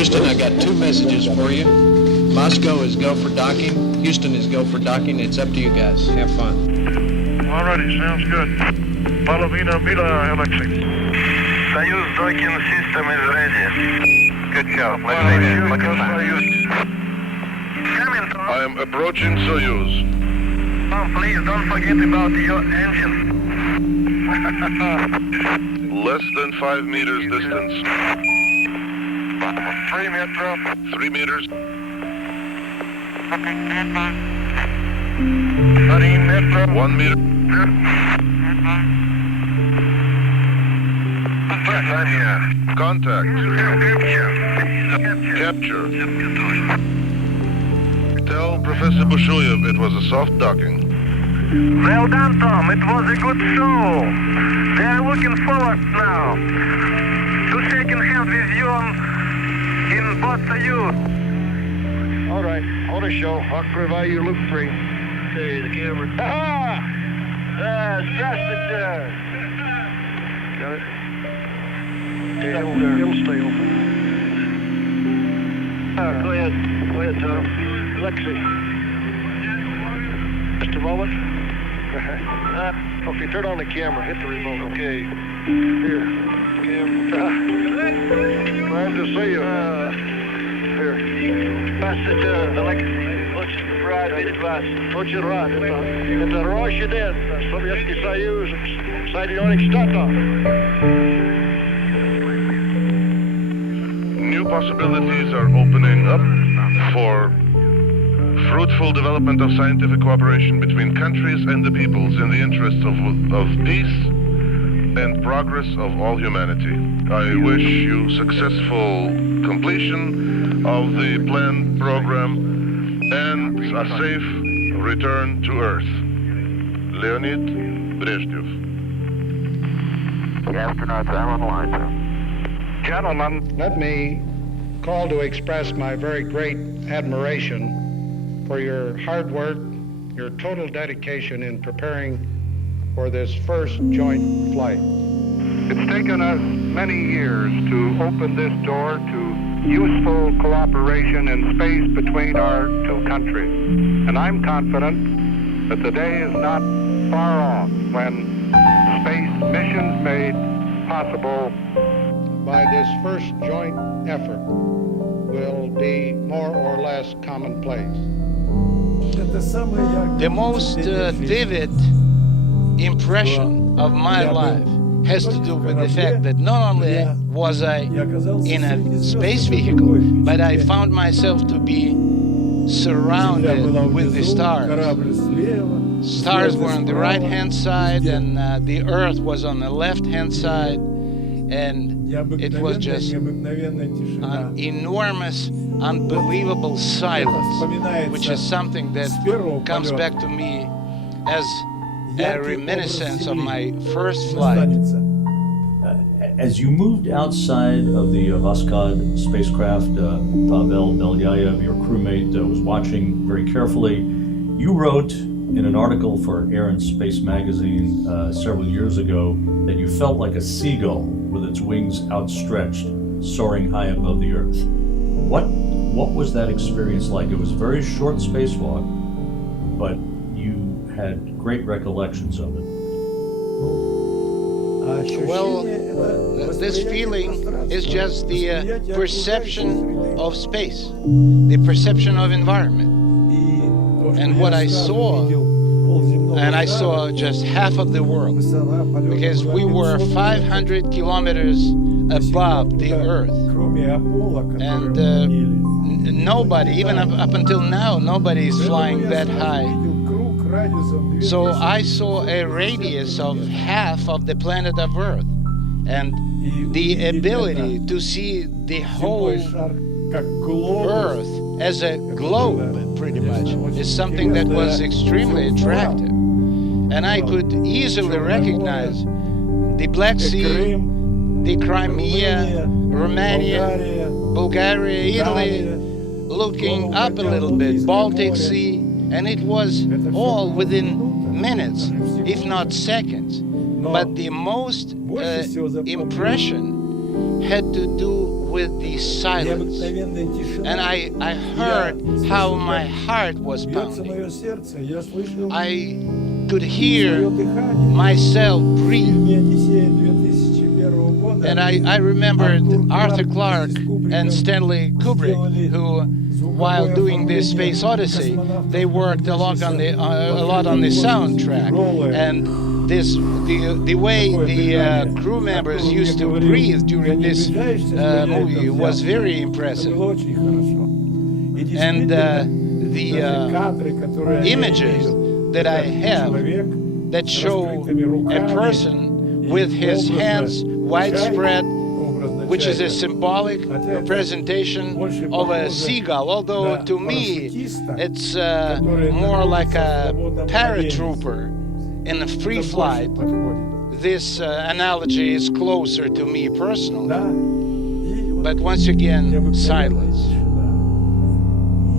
Houston, I got two messages for you. Moscow is go for docking. Houston is go for docking. It's up to you guys. Have fun. All righty, sounds good. Palovina Mila, Alexei. Soyuz docking system is ready. Good job. Let's I am approaching Soyuz. Tom, please don't forget about your engine. Less than 5 meters distance. 3 meters. 3 meters. 3 meters. 1 meter. Contact. Capture. Tell Professor Bushuyev it was a soft docking. Well done, Tom. It was a good show. They are looking forward now to shaking hands with you in both Soyuz. All right, on the show. Открывай you look free. Hey, the camera. Ha-ha! Здравствуйте! Got it? Stay open. It'll stay open. Go ahead. Go ahead, Tom. Alexei. Just a moment. Okay, turn on the camera. Hit the remote. Okay. Here. Camera. Glad to see you. Here. Alexei. Очень рад. Это Роща-Дед, Советский Союз, Соединенных Штатов. New possibilities are opening up for fruitful development of scientific cooperation between countries and the peoples in the interests of peace and progress of all humanity. I wish you successful completion of the planned program and a safe return to Earth. Leonid Brezhnev. Astronaut, I'm on the line, sir. Gentlemen, let me call to express my very great admiration for your hard work, your total dedication in preparing for this first joint flight. It's taken us many years to open this door to useful cooperation in space between our two countries. And I'm confident that the day is not far off when space missions made possible by this first joint effort will be more or less commonplace. The most vivid impression of my life has to do with the fact that not only was I in a space vehicle, but I found myself to be surrounded with the stars. Stars were on the right-hand side and the Earth was on the left-hand side, and it was just an enormous, unbelievable silence, which is something that comes back to me as a reminiscence of my first flight. As you moved outside of the Voskhod spacecraft, Pavel Belyayev, your crewmate, was watching very carefully. You wrote in an article for Air and Space magazine several years ago that you felt like a seagull with its wings outstretched, soaring high above the Earth. What was that experience like? It was a very short spacewalk, but you had great recollections of it. Well, this feeling is just the perception of space, the perception of environment. And what I saw, and I saw just half of the world, because we were 500 kilometers above the Earth. And nobody, even up until now, nobody is flying that high. So I saw a radius of half of the planet of Earth, and the ability to see the whole Earth as a globe, pretty much, is something that was extremely attractive. And I could easily recognize the Black Sea, the Crimea, Romania, Bulgaria, Italy, looking up a little bit, Baltic Sea, and it was all within minutes, if not seconds. But the most impression had to do with the silence. And I heard how my heart was pounding. I could hear myself breathe. And I remembered Arthur Clarke and Stanley Kubrick, who, while doing this Space Odyssey, they worked a lot on the soundtrack. And the way the crew members used to breathe during this movie was very impressive. And the images that I have that show a person with his hands widespread, which is a symbolic representation of a seagull, although to me it's more like a paratrooper in a free flight. This analogy is closer to me personally. But once again, silence.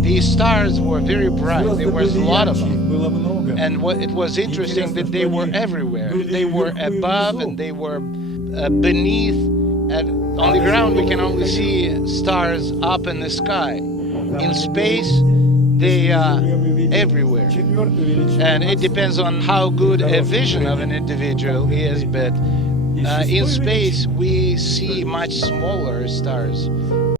These stars were very bright. There was a lot of them. And it was interesting that they were everywhere. They were above and they were beneath. And on the ground, we can only see stars up in the sky. In space, they are everywhere. And it depends on how good a vision of an individual is, but in space, we see much smaller stars.